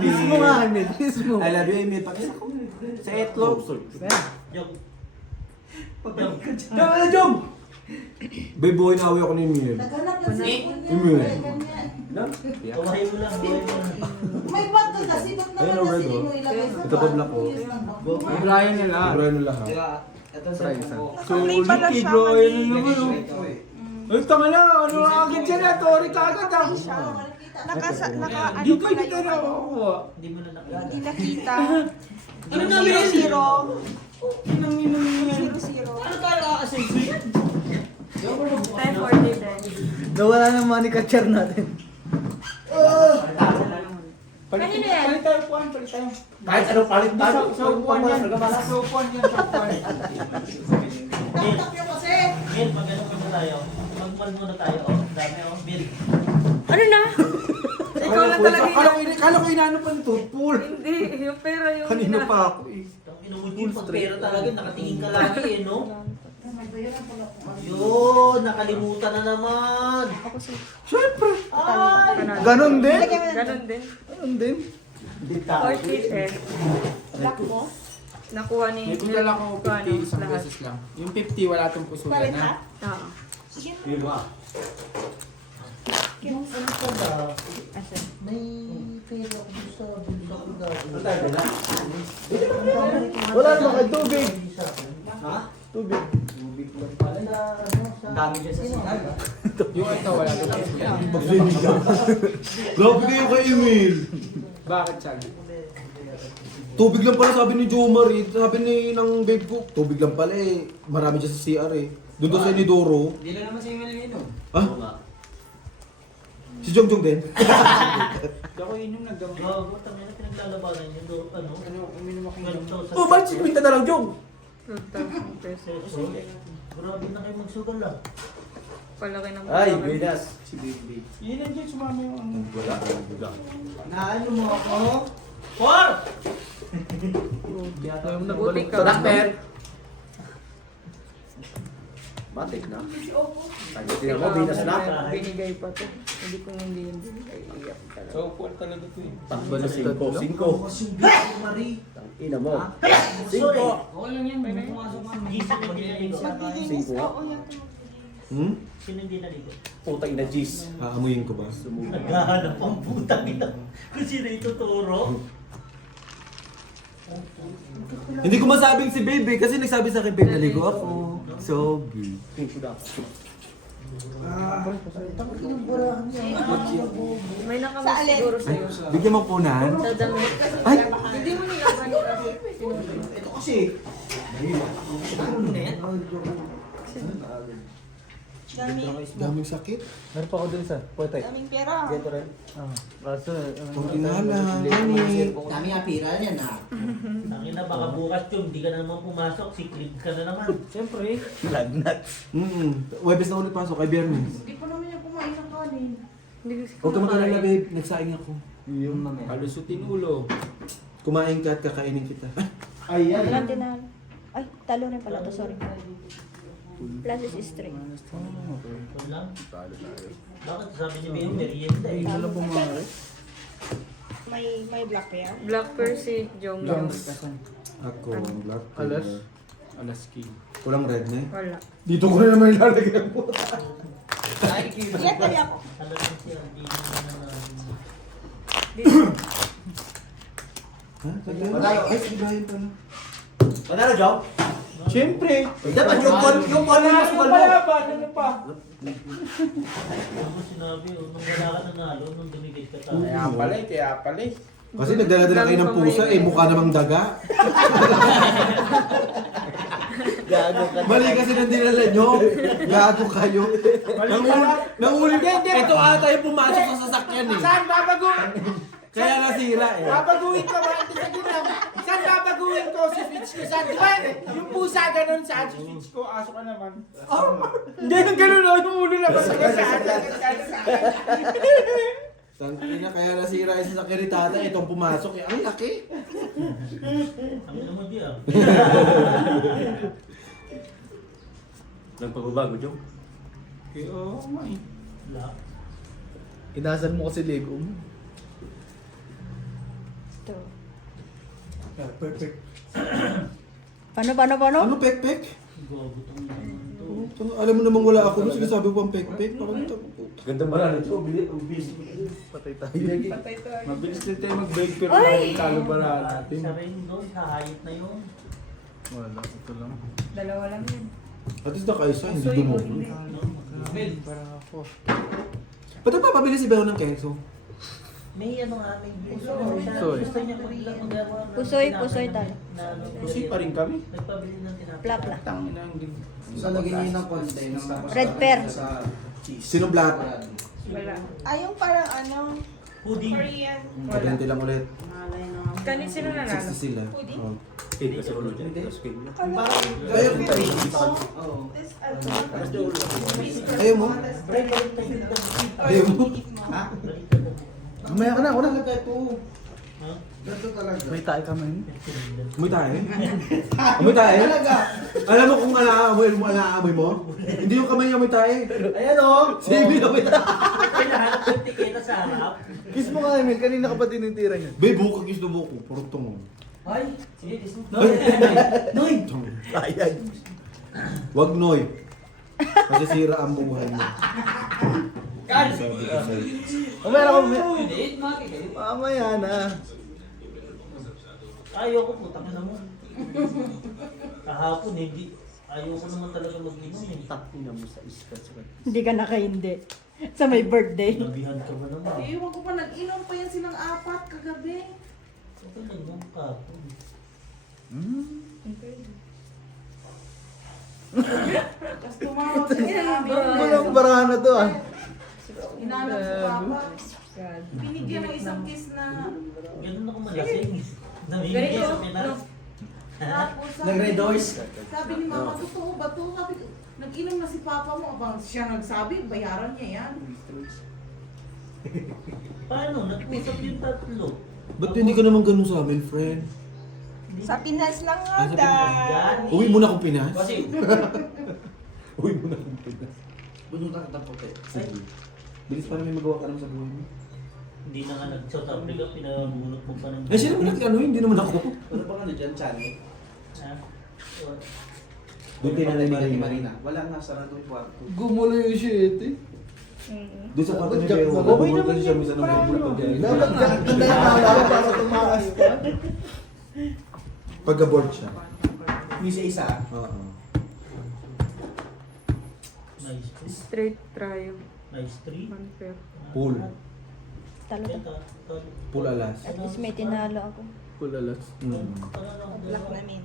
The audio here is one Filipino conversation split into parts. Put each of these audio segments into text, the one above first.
Kiss mo nga, Emil. Kiss mo. I love you, Emil. Pakita ko. Sa etlog. Jog. Tama na, Jom! Bay, buhay na awi ako ni Emil. Naghanap lang sa Emil. school niya. Ganyan. Kumahin mo lang. May bag ka kasi, ba't naman Ayun, oh, kasi red, di oh. mo ilagay sa Ito pa bag? black, oh. Yes, lang ba? Brian nila. Libre na lahat. Ito sa Price, ko. Sulit pala kay siya, Brian mali. na naman, oh. Ay, tama na. Ano nga agad siya na? Tori ka agad, ah. Naka ano Dito, pala dito yung na ano, ako. Hindi mo na nakita. hindi nakita. Ano na, Zero, Mel? zero. Inang. Zero. Ano tayo aasenso yan? Time for dinner. Nawala ng money catcher natin. Kanino yan? Palit tayo, Juan. Palit tayo. Kahit anong palit tayo. Sa upuan yan. Sa upuan yan. Sa upuan. Tap yung kasi. Bill, mag-ano muna tayo. Mag-mall muna tayo. Oh, dami oh. Bill. Ano na? Ikaw lang talaga Kala ko inaano pa nito. Pool. Hindi, yung pera yung Kanina pa ako eh. Inumun pag pera talaga, nakatingin ka lagi eh, no? May bayaran pala kung ano. Yun, nakalimutan na naman. Siyempre. Ay! Ganon din? Ganon din. Ganon din? 40 eh. Nakuha ni May kung dala ko 50 isang lahat. beses lang. Yung 50 wala itong pusulan na. Oo. Yung ano pala, Asan? may pera ko sa bulsa ko dati. Ano tayo na? Wala naman kay tubig. Ha? Tubig. Dami dyan sa sinag. Yung ito wala itong pusulan. Grabe kayo kay Emil. Bakit siya? Tubig lang pala sabi ni Jomar eh. Sabi ni ng babe ko, tubig lang pala eh. Marami dyan sa CR eh. Doon daw sa Inidoro. Hindi na naman si Emil yun. Ha? Oo nga. Si Jongjong din? Hindi ako inom nagdamay. Gago, tangin na pinaglalabanan niya doon. Ano? Ano, uminom ako ng 12,000 Oh, bakit si Quinta na lang, Jong? 12,000 pesos. pesos. Grabe na kayo magsugal ah. Palaki ng Venus. si Baby. Yun nandiyan sumama yung ano. Wala. Naano mo ako? Por! Buti ka. Matik na. Tingnan mo, binas na. Binigay pa to. Hindi ko hindi yun binigay. Iyak talaga. So, upuan talaga ito eh. Takbo na 5. 5. Ina mo. Sorry. Oo lang yan. May pumasok ka. Gising mo din naligo. Maglilinis. Oo, yan. Hmm? Sino hindi naligo? Putang ina, Gis. Aamuyin ko ba? Naghahanap ang putang ina. Kung sino ituturo. Hindi ko masabing si babe kasi nagsabi sa akin, babe, naligo ako. Sobi. May nakamit siguro sa'yo. Bigyan mo punan. Sa damit. Ay! Hindi mo nilaban kasi. Ito kasi. Daming sakit. Meron pa ako dun sa potay. Daming pera. rin? Kaso, Kung inala, honey. Dami nga pira yan ah. Tangin na baka bukas yung hindi ka na naman pumasok. Siklib ka na naman. Siyempre. Lagnat. Webes na ulit pasok, kay Biyernes. Hindi pa naman yung kumain ng kanin. Hindi ko Huwag ka mag-alala, babe. Nagsaing ako. Yung mamaya. Kalusutin ulo. Kumain ka at kakainin kita. Ayan. Walang tinalo. Ay, talo rin pala to, sorry. Plus is straight. Ito lang. Bakit sabi niyo may merienda eh? May black pair. Black pear si Jong Jong. Ako, ang black. Alas? Alas king. Kulang red na eh. Wala. Dito ko na naman ilalagay ang puta. Yan tali ako. Alam mo siya, hindi naman na Ha? Patalo. Ay, si Brian pala. Panalo, Joe? Siyempre. Dapat yung ball mo mas ball mo. Ano pa? Ano mo sinabi, oh, nung wala ka nanalo, nung dumikit ka tayo. Kaya pala eh. Kasi nagdala-dala kayo ng pusa eh, mukha namang daga. Gago ka. Mali kasi nang dinala nyo. Gago kayo. Nanguli ka. Ito ata yung pumasok sa sasakyan eh. Saan babago? Kaya nasira eh. Babaguhin ka ba? Ito sa ginam. Saan babaguhin ko si Fitch ko? Saan? Di ba? Yung pusa ganun saan si Fitch ko? Aso ka naman. Hindi yung ganun o. Yung ulo naman. Saan? Tangina, kaya nasira yung sasakyan ni tata. Itong pumasok eh. Ang laki. Ang ina mo di ah. Nagpagbabago, Joe? Oo, may. Wala. Inasan mo kasi Lego mo. Ito. Perfect. Paano? Ano pek-pek? Gago tong to. Alam mo namang wala ako. Sinasabi ko ang pek-pek. Parang Ganda ba na ito? Bilis. Patay tayo. Mabilis din tayo mag-break pero Ay! talo para natin. Isa rin doon, kahayit na yun. Wala, ito lang. Dalawa lang yun. At least nakaisa, hindi dumog. Parang ako. Ba't nagpapabili si Beo ng keso? May ano nga, may Pusoy. gusto niya magawa ng Pusoy tayo. Kasi pa rin kami. Nagpabili ng tinapay. Plapla. Tangin na ang Lalagyan niyo ng konti. Red pear. Sa cheese. Sino black? Wala. Ay, yung parang ano, Pudding. Korean. Pagente lang ulit. Malay na. Kanit sino nanalo? 60 sila. Pudding? Oh. Pwede ka sa ulo dyan. Ayaw mo. Oo. This, ano, Ayaw mo? Ayaw mo? Ha? Mamaya ka na, ako na. Talaga ito. Ha? Ganito talaga. May tayo kami. Amoy tayo? Amoy tayo? Talaga. Alam mo kung naamoy mo? Hindi yung kamay niya amoy tayo. Ayan o. Si Emil amoy tayo. Pinahanap yung tiketa sa harap. Kiss mo nga, Emil. Kanina ka pa tinitira niya. Babe, buka kiss na buko. Puro tungo. Ay, sige, kiss mo. Noy. Ayan. Wag noy. Masisira ang buhay mo. Sabi ko sa'yo. Mamaya na kami. Mamaya na. Ayoko po, na mo. Kahapon, hindi. Ayoko naman talaga mag-inom eh. Tapina mo sa iskat. Hindi ka nakaindi. Sa may birthday. Nabihan ka ba naman? Eh, wag ko pa nag-inom pa yan silang apat kagabi. Ito lang yung kahapon. Tapos tumawag siya sa amin. Walang barahan na to ah. Inanap si Papa. Binigyan ng isang kiss na. Ganun ako malasing. Namimigay sa Pinas. Tapos Nag-red doors. sabi ni Mama, totoo ba to? Sabi, nag-inom na si Papa mo. Abang siya nagsabi, bayaran niya yan. Paano? Nag-usap yung tatlo. Ba't hindi ka naman ganun sa amin, friend? sa Pinas lang nga, Ah, sa Pinas. Dad. Uwi mo na akong Pinas. Kasi, Uwi mo na akong Pinas. Bunutan kita puti. Sige. Bilis para may magawa ka naman sa buhay mo. hindi na nga nag-South Africa, pinabunot mo pa ng... Eh, sino naman nag-ano? Hindi naman ako. Ano ba ano dyan, Chani? Ha? Doon tinanay ni Marina. Wala nga, sarado yung kwarto. Gumulo yung shit eh. Doon sa kwarto ni Dapat Beo. okay Nabubulot naman kasi siya yun. minsan ng nabubulot. Dapat ganito na yung alaw para tumakas ka. Pag-abort siya. Isa-isa. Oo. Nice. Straight trial. Nice tree. Unfair. Pool. Talo to. Pool alas. At least may tinalo ako. Kulalas. Hmm. Black namin.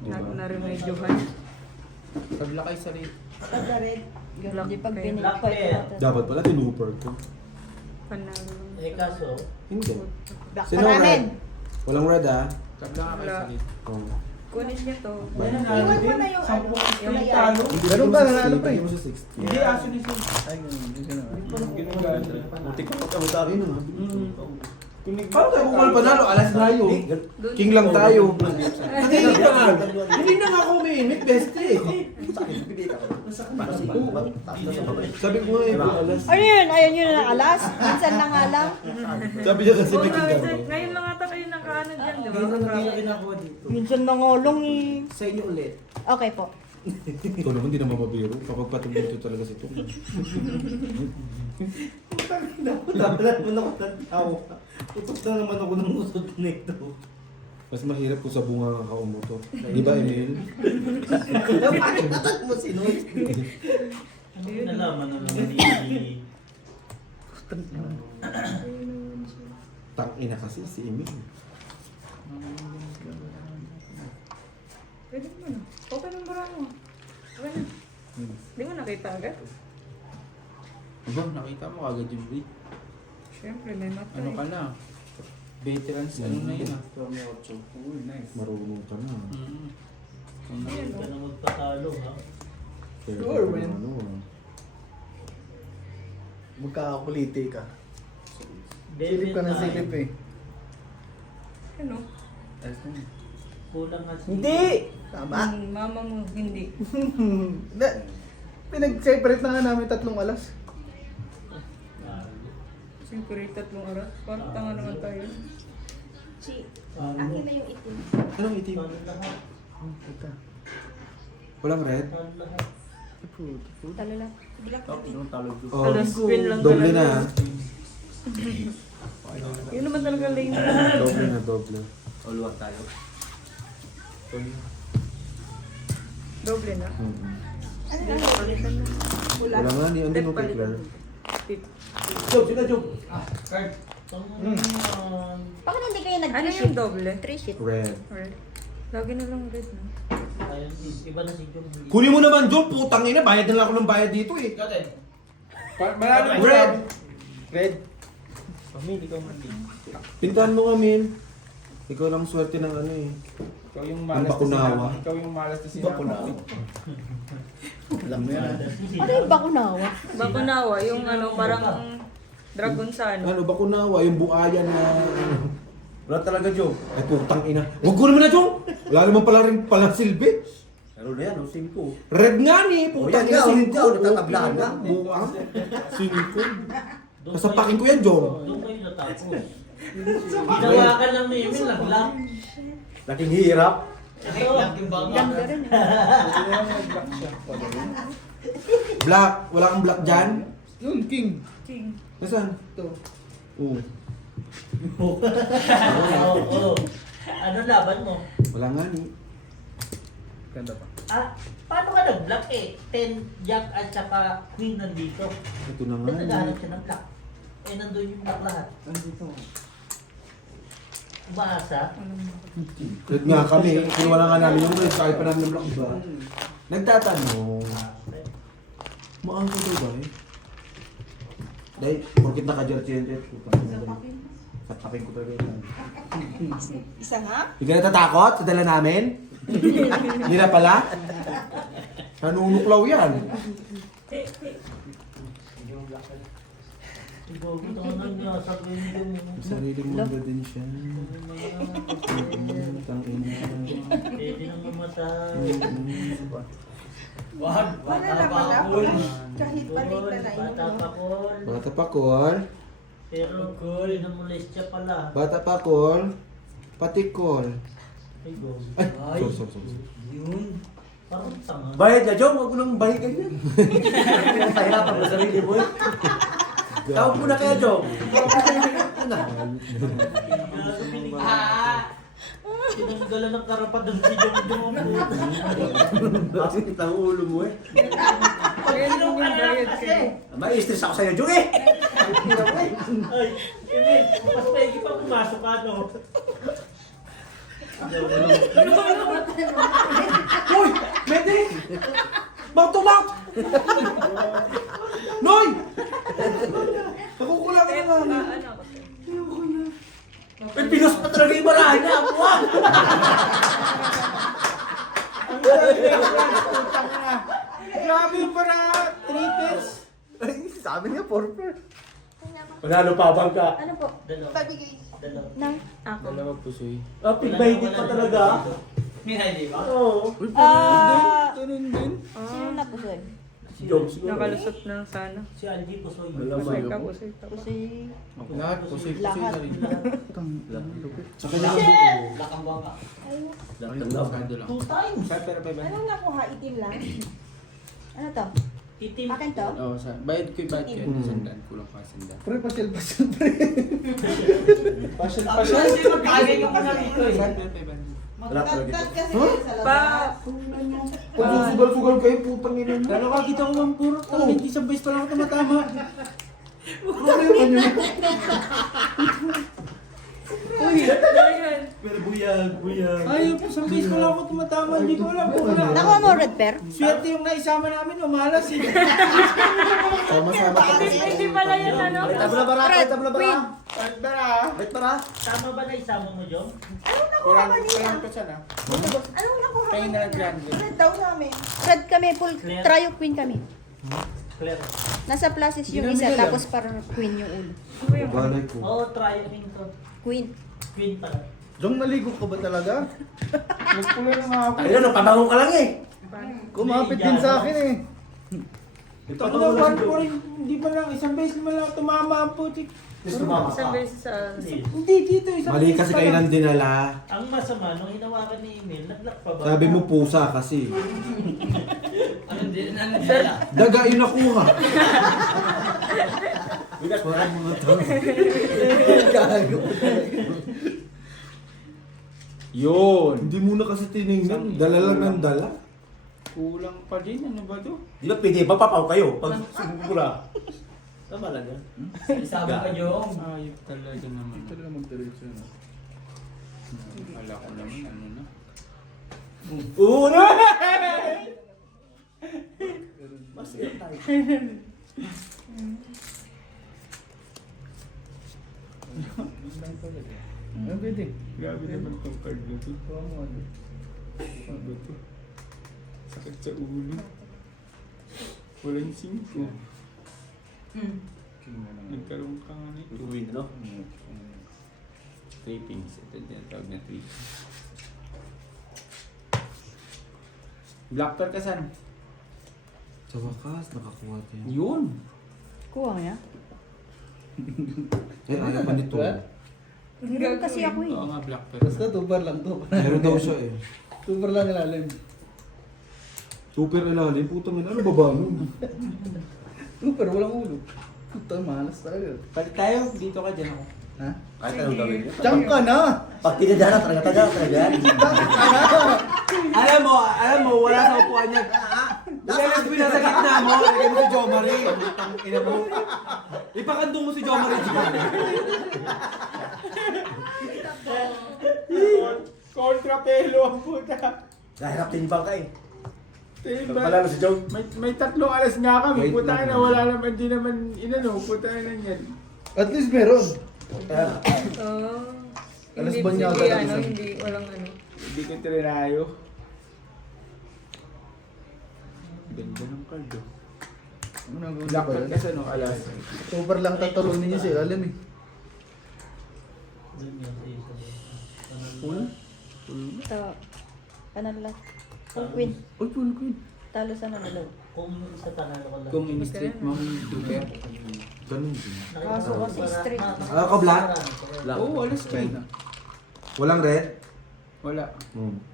Nag Na-remedyohan. Paglakay sa rate. Pag-red. Hindi pag Black binigay Black ko bear. Dapat pala tinupar ko. Panalo. Eh kaso, Hindi. Black Sino pa namin. red? Walang red ah. Paglakay sa rate. Oh. Kunin niya to. Iwan mo na yung ano, yung talo. Ganun ba? Nanalo pa eh. Hindi mo sa 60. Hindi, aso ni Sim. Ay, hindi ka na. Ginagano. Buti ka pagkamutari nun ah. Paano tayo kung wala panalo? Alas tayo. King lang tayo. Hindi na nga. Hindi na nga ako umiinit, best eh. Sabi ko nga eh, alas. Ano yun? Ayun yun na alas? Minsan na nga lang. Sabi niya kasi may king lang. Ngayon lang ata kayo nakaano dyan, di ba? Hindi na ginagawa dito. Minsan na nga lang eh. Sa inyo ulit. Okay po. Ikaw naman, di naman mabiro. Kapag patungkol ito talaga si Tung. Nabalat mo na ako ng tao. Utok na naman ako ng usod nito. Mas mahirap kung sa bunga ka umuto. Di ba, Emil? Bakit mo sinuwi? nalaman na naman ni... Tangina kasi si Emil. Pwede mo na. Open ang bra mo. Okay na. Hindi mo nakita agad? Aba, nakita mo agad yung rate. Siyempre, may mata Ano ka na? Veterans, ano na yun ah. Uy, nice. Marunong ka na. Kung hindi ka na magpatalo, ha? Pero Sure, man. ano ah. Magkakakuliti ka. Bebe Silip ka ng tayo. silip eh. Ano? Kulang nga Hindi! Tama. Mama mo, hindi. Pinag-separate na nga namin 3 alas. Siyempre, 3 oras. Parang tanga naman tayo. Si, akin na yung itim. Anong itim? Talo lahat. Walang red? Talo lahat. Talo lang. Black na din. Oh, Alas spin lang doble talaga. na. Yun naman talaga lane. Doble na, doble. Uluwag tayo. Doble na. Ano na? Palitan na. Wala. Wala nga, hindi mo Palitan. kiklar. Job, sino Job? Bakit hindi kayo Ano nag-3 yung doble? 3 sheet. Red. Red. Lagi na lang red na. Ayun, iba na si Jom. Kunin mo naman, Job. Putang ina, bayad na lang ako ng bayad dito eh. Maraming Red. Red. Pamili ko man din. Pintahan mo kami. Ikaw lang swerte ng ano eh. Ikaw yung Ang malas na bakunawa. sinabi. Ikaw yung malas na sinabi. Alam mo yan ha? Ano yung bakunawa? Bakunawa, yung ano, parang dragon sa ano. Ano, bakunawa, yung buayan na... Wala talaga Job. Ay, putang ina. Huwag ko naman na, Job. Wala naman pala rin palang silbi. Ano na yan, 5. Red nga ni, putang O, yan ina, nga, singko. o, natatablaan na. Buang. Singko. Kasapakin ko yan, Job. Doon kayo natapos. Ginawakan lang ni Emil, naglang. Laking hirap. Ganda rin eh. Black. Wala kang black dyan? Yun, king. King. Nasaan? Ito. Oo. Oo. Ano laban mo? Wala nga ni. Ganda pa. Ah, paano ka nag-block eh? 10 jack at saka queen nandito. Ito na nga Ba't ni. naghahanap siya ng block? Eh, nandun yung block lahat. Nandito. Umaasa. Red nga kami. Kinuha na nga namin yung red. Kahit pa namin ng black ba? Nagtatanong. Maangko daw ba eh? Dahil, porkit naka-jersey yan. Satapin ko talaga yan. Isa nga? Hindi ka natatakot sa dala namin? Hindi na pala? Nanunuklaw yan. Ikaw, ito nga nga, sabihin ko mo. Sariling mundo din siya. Tangina. Pwede nang mamatay. Wala na pala. Kahit balik na na Bata pa Col. Bata pa, Col. Pero Col, namolestya pala. Bata pa, Col. Pati, Col. Ay, go. Ay, sorry. Parang tanga. Bayad ka Job, huwag mo nang bayad kayo. Pahirapan mo sarili mo eh. Tawag mo na kaya Job. Ano? Tinanggalan ng karapatan si Jom Jom. Bakit kita ang ulo mo eh. Kaya yung bayad kayo. Mai-stress ako sa'yo, Job eh. Ay, Emil, mas maigi pa pumasok ka, no? Uy! Mete! Mouth to mouth! Noy! Nakukulang ka na nga. Ano ako? May pinos pa talaga yung barahan niya. Wag! Ang sabi ng Franz, putang ina. Grabe yung para 3 pairs. Ay, sabi niya, 4 pair. Panalo pa bang ka? Ano po? Dalawa. Pabigay. Dalawa. Nang? Ako. Dalawa pusoy. Ah, pigbaydit pa talaga. Oo. Tunun din. Sino na pusoy? Si Job siguro. Nakalusot na sana. Si Angie Pusoy. Pusay ka, pusay ka. Pusoy. Lahat pusoy na rin. Sa kanya Ayun. 2 times. Pero pa ba? Anong nakuha? Itim lang? Ano to? Itim. Akin to? Oo, bayad ko yung bayad ko. Mm. Sandan, kulang pa sandan. Pre, pasyal pre. Pasyal, Sabi pasyal. kasi magkagay ka pa na rito eh. Sandan, pa ba? Wala talaga. Magdagdag kasi Huh? sa Pa! labas. Kung sugal-sugal kayo, putang ina mo. Lalo ka kita ko ng puro. Hindi isang beses pa lang ako tumatama. Problema niyo. Uy! Ayan. Pero buyag. Ay, isang beses pa lang ako tumatama. Hindi ko alam kung wala. Nakuha mo red pair? Swerte yung naisama namin, umalas eh. Sama-sama ka. Hindi pala yan ano? Tabla bara, tabla bara. Tara. Wait para. Tama ba na isama mo, Jom? Kulang pa siya na. Anong nakuha Tayo na lang grande. Red daw namin. Red kami, full Clear. trio queen kami. Claire. Nasa pluses yung Hindi isa, namin alam. tapos parang queen yung ulo. Balay ko. Oo, try yun to. Queen. Queen pala. Jong, naligo ka ba talaga? Nagpula na nga ako. Ay, ano, pabango ka lang eh. Kumapit din sa akin eh. Ito na, one po rin. Hindi pa lang, isang beses naman lang tumama ang putik. Gusto sumama Isang ka. beses sa... Hindi, dito. Isang Mali kasi kayo nang dinala. Ang masama, nung hinawakan ni Emil, nag-lock pa ba? Sabi mo pusa kasi. Ano din na nila? Daga yung nakuha. Bigas mo. Parang mga tao. Yun. Hindi mo na kasi tinignan. Dala lang ng dala. Kulang pa din. Ano ba to? Di ba pwede ba papaw kayo pag sumugula? Tama lang yan. Sabi ka, Jong. Ayop talaga naman. Ito na magdiretso na. Wala ko naman. Ano na? Una! Mas hirap tayo. Ano pwede? Grabe naman itong card na to. Ano to? Sakit sa ulo. Walang 5. Nagkaroon ka nga nito. Tuwin, no? 3 pings. Ito din tawag na 3. Black card ka saan? Sa wakas, nakakuha din. Yun. Kuha niya. Eh, ayaw pa nito. Meron kasi ako eh. Oo nga, black card. Basta tubar lang to. Meron daw siya eh. Tubar lang ilalim. Super ilalim. Putang ina. Ano baba mo? Tubar, walang ulo. Puta, malas talaga. Palit tayo. Dito ka dyan ako. Ha? Kahit anong gawin niyo. Diyan ka na! Pag tinadala, talaga yan. Alam mo, wala sa upuan niya. Ilalas mo na sa gitna mo. Ilagay mo si Jo Marie. Putang ina mo. Ipakandong mo si Jo Marie dyan. Kontra pelo ang puta. Nahirap timbang ka eh. Diba? Pagpalalo si Jong. May 3 alas nga kami. Wait Puta lang. na, wala naman. Di naman, inano. Puta na yan. At least meron. Kaya, Oh. Alas Hindi ba niya hindi, agad ano, ang hindi, walang ano. Hindi ko trinayo. Ganda ng card oh. Ano nang gawin Black ba card yan? kasi no, alas. Tubar lang tatalon ninyo sa ilalim eh. Yun yun, isa. Full? Ito. Panalo. Queen. Uy, full queen. Talo sa nanalo. Kung isa panalo ka lang. Kung in-street mo, duper. Ganun din. Kaso kasi straight. Ah, ka black? Oo, alas ka. Walang red? Wala.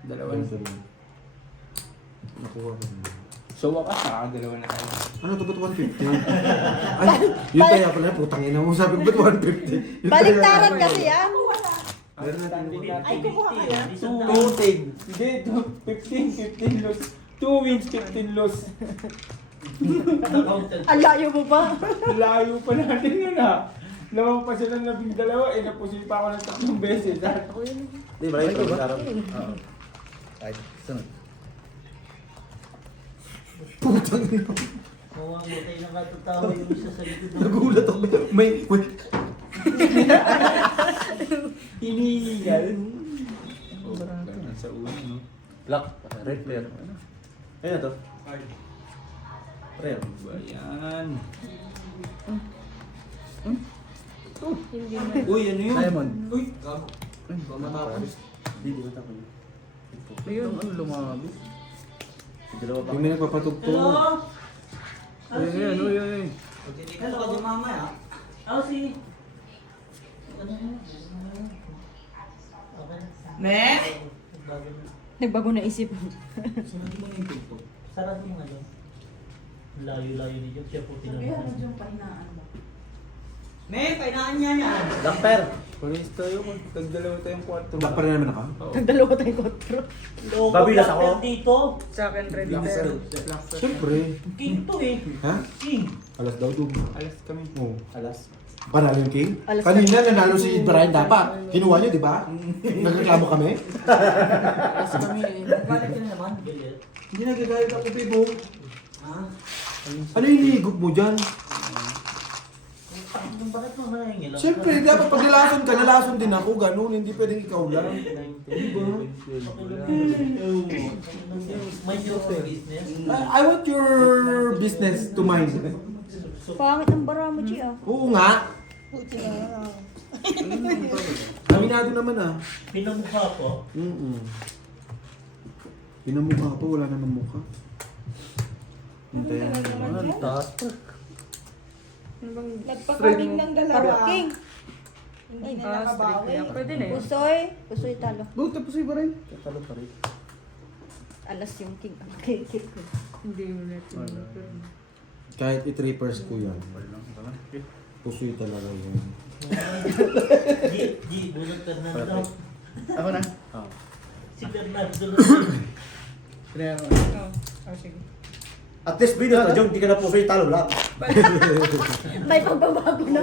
Dalawa na. Nakuha ko na. So, wakas nakakadalawa na tayo. Ano to, ba't 150? Ay, yun kaya pala, putang ina mo. Sabi ko, ba't 150? Yun Baliktaran kaya- kasi yan. Meron natin. Ay, kukuha ka yan. Tuting. Hindi, 15 loss. 2 wins, 15 loss. Ang layo mo pa. Layo pa natin yun ha. Lamang pa sila ng 12, eh napusin pa ako ng 3 beses ha. di ba ito? Araw. Ay, sunod. Putang ina. Mawamatay na katatawa yung isa sa likod ng... Nagulat ako. May, wait. Hinihingal. Sa una no. Black. Red player. Ayun na to. Rare. Ba yan? Hindi na. Uy, ano yun? Diamond. Uy, Hindi ko tapos. Ayun, ano lumabis? Dalawa pa. Yung may nagpapatugtog. Ayun, ayun, ayun, ayun. Ano ka di mamaya? Ah, si... Ano yun? Okay. Ne? Bago na. Nagbago na isip. Sarado mo ano? Layo-layo ni Job. Siya po Sabihan mo pinag- dyan pahinaan mo. Black pair. pares tayo. Tagdalawa tayong kwarto. Black pa rin naman ako. Nagdalawa tayong kotro. Logo Babilas black ako. belt dito. Sa akin, red Black pair. Black Siyempre. King to eh. Ha? King. Alas daw dum. Alas kami. Oo. Alas. Panalo yung king? Alas Kanina nanalo si Brian dapat. Kinuha niyo, di ba? Nagreklamo kami. Alas kami. Balik ka na naman. Galit. Hindi nagagalit ako, Bibo. Ano yung higup mo dyan? Bakit mo mahingil? Siyempre, dapat pag nalason ka, nalason din ako. Ganun, hindi pwedeng ikaw lang. Diba? Mind your own business. I want your business to mind. Pangit ang bara mo, Gia. Oo nga. Aminado naman ah. Pinamukha ko. Pinamukha pa, wala naman mukha. Hintayan. Ang taas pa. Ano bang Nagpakaling ng dalawa. King. Hindi na straight nakabawi. kaya? Pwede na yun. Pusoy. Pusoy talo. Bug, tapos iba rin. Talo pa rin. Alas yung king. Okay, king. Hindi mo na ito. Kahit i-trippers ko yan. Pusoy talaga yun. Di, bulat Fernando. Ako na. Si Fernando. Kaya ako. Oo. Oh, sige. At least video na, Jong, di ka na po sa'yo talo lang. May pagbabago na.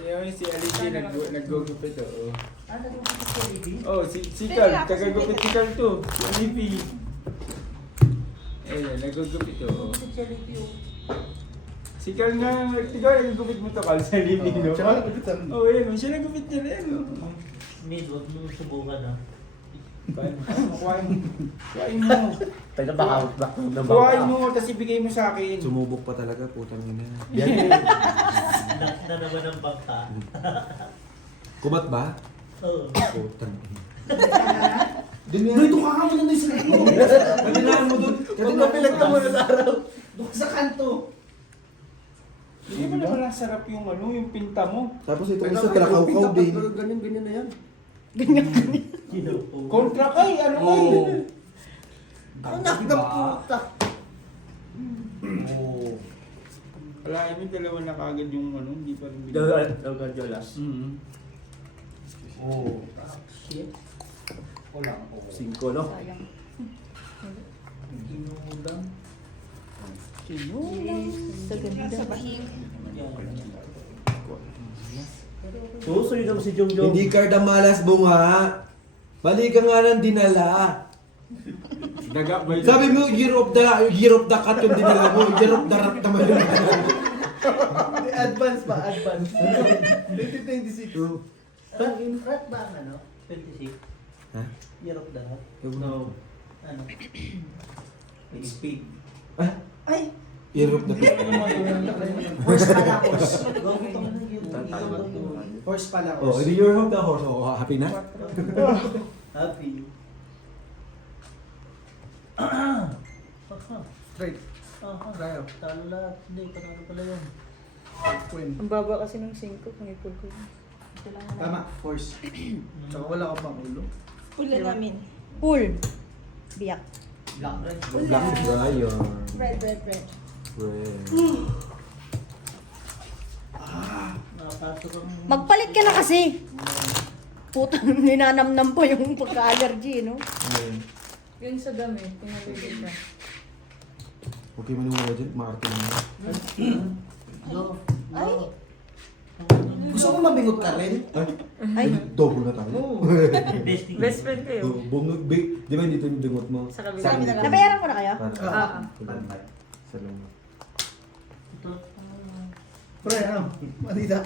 Yung si Alicia nag-gugupit oh. Ano yung si Oh, si Carl, kagagupit si Carl to. Si Alipi. Eh, nagugupit oh. Si Carl nga, ikaw nagugupit mo to Carl sa Alipi, no? Tsaka nagupitan. Oh, yun, siya nagugupit niya rin, no? Mid, huwag mo subukan ah. Paano? Kuhain mo. Kuhain mo. Tayo na baka back ng Kuhain mo, tapos ibigay mo sa akin. Sumubok pa talaga, putang ina. Na naman ang bangka. Kumat ba? Oo. Putang ina. Dito ka kami na sa mo. Kaninahan mo dun. Kanina pinagka mo na sa araw. Doon sa kanto. Hindi mo naman nasarap yung ano, yung pinta mo. Tapos ito isa, talakaw-kaw din. Ganyan na yan. Kontra kay, ano kay? Anak ng puta. Wala, yung dalawa na kagad yung ano, hindi pa rin Jolas. Oh. Shit. Wala ko. 5, no? Sayang. Ginulang. Sa ganda ba? Susunod naman si Jong Jong. Hindi Cardamalas bunga. Balikan nga ng dinala. Daga ba yun? Sabi mo, year of the cat yung dinala mo. Year of the rat naman yung dinala mo. Advance pa, advance. 2026. In rat ba ang ano? 26? Ha? Year of the rat? No. Ano? With speed. Ay! Year of the cat. Horse pala, horse. Happy. Horse pala, Oh, horse. the year of the horse. Oh, happy na? Straight. Tayo. Talo lahat. Hindi, panalo pala yun. Queen. Ang baba kasi ng 5 kung ipul ko. Tama, horse. Tsaka wala ka pang ulo. Pula namin. Pool. Biyak. Black red. Black Briar. Red, red, red. Red. Nakapasok ang... Magpalit ka na kasi. Putang ninanamnam pa yung pagka-allergy, no? Yun sa dami, pinalagay ka. Okay, maniwala dyan. Maarte naman. No. Ay! Gusto mo mabingot ka rin? Ay. Double na tayo. Besting. Best friend kayo. Bungog, di ba dito yung bingot mo? Sa kabila. Sa kabila. Nabayaran ko na kayo? Sa luma. Ito. Pre, ano? Manita.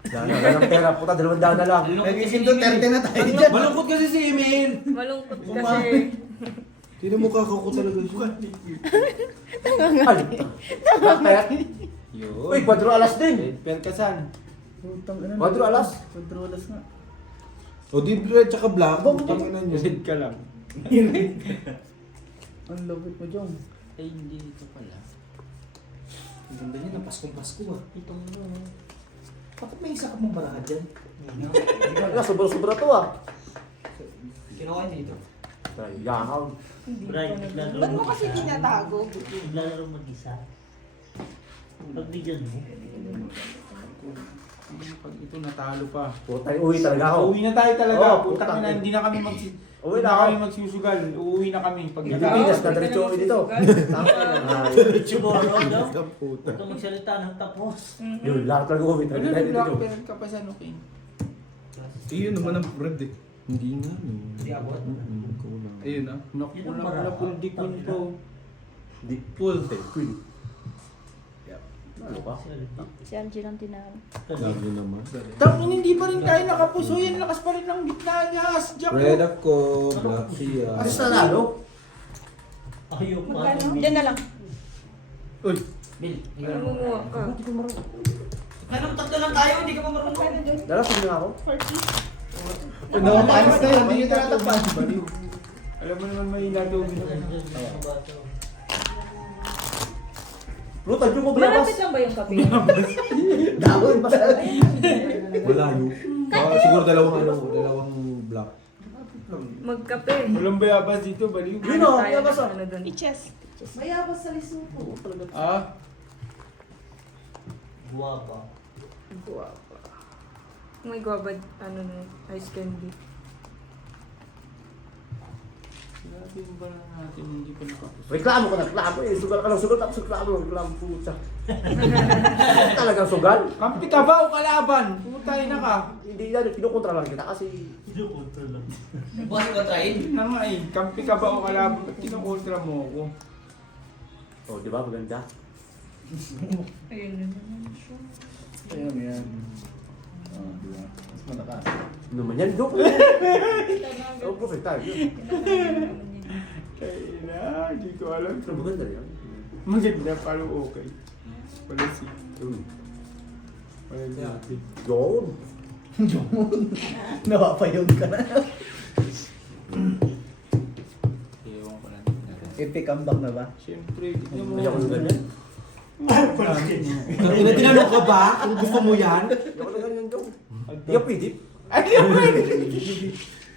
Walang pera, puta, 200 na lang. Nag-isip to, 30 na tayo dyan. Malungkot kasi si Emil! Malungkot kasi. Tino mo kakako talaga siya. Ay, takaya. Yun. Uy, 4 alas din. Perkasan. Putang ina. 4 alas. 4 alas nga. O di red tsaka black. Putang ina niyo. Red ka lang. Ang lupit mo, Jong. Ay, hindi ito pala. Ang ganda niya, ng Paskong-Pasko ah. Itong ano. Bakit may isa ka mong barahan dyan? Wala, sobra-sobra to ah. Kinuha dito. Yahaw. Bright. Naglaro Ba't mo mag-isa. kasi tinatago? Naglaro mag-isa. Pag bigyan mo. Pag ito natalo pa. Puta, uwi talaga ako. Uuwi na tayo talaga. Oo, Putang putang ina, ina. hindi na kami Uwi hindi na na ako. kami magsusugal. Uuwi na kami. Pag Pilipinas na diretso uwi dito. Siguro daw. Sa puta. Huwag kang magsalita ng tapos. Yun, lahat talaga uwi Ano talaga yung black dito. belt ka pa sa Nuking? Iyon naman ang red eh. Hindi nga. Hindi abot. Kulang. Ayun ah. Naku, Yun ang wala para- full di queen ko. Di, Full. Queen. Ano pa? Si Angie lang tinalo. Lagi naman. Tapos hindi pa rin tayo nakapuso. Yan, lakas pa rin ng gitna niya. Jack. Red ako, black siya. Ano sa nanalo? Ayaw pa. Magkano? Diyan na lang. Uy. Bill. Namumuha ka. Anong tatlo lang tayo? Hindi ka pa marunong. Dala, sige na ako. Nakapanis na yan, hindi nyo tinatapan. Alam mo naman may natubig. Lutan yung Malapit bayabas. lang ba yung kape? Dahon pa sa... Malayo. Siguro dalawang block. Magkape. Walang bayabas dito, baliw. Yun o, Tayo bayabas ng o. ano dun. Iches. Mayabas sa Lesotho. Ah, Guwapa. Guwapa. May guwaba, ano na, ice candy. sinabi ba natin hindi pa nakapos? Reklamo ka na, reklamo eh. Sugal ka lang, sugal tapos reklamo, puta. Talagang sugal. Kampi ka ba o kalaban? Putay na ka. Hindi yan, kinukontra lang kita kasi... Kinukontra lang. Bukas ko try. Yun na nga eh, kampi ka ba o kalaban? Ba't kinukontra mo ako? Oh, di ba? Maganda. Ayun na naman siya. Ayun yan. Oh, di ba? Mas malakas. Ano naman yan, joke. Oh, perfect tayo. Kaya na, hindi ko alam. Pero maganda yan. Maganda, parang okay. Wala si... Wala si... Yun. Napapayon ka na. Ewan ko lang. Epic comeback na ba? Siyempre, hindi mo... Ayaw ko ng ganyan. Tinanong ka ba kung gusto mo yan? Ayaw ko ng ganyan, joke. Hindi ka pwede. Ay, di ako pwede!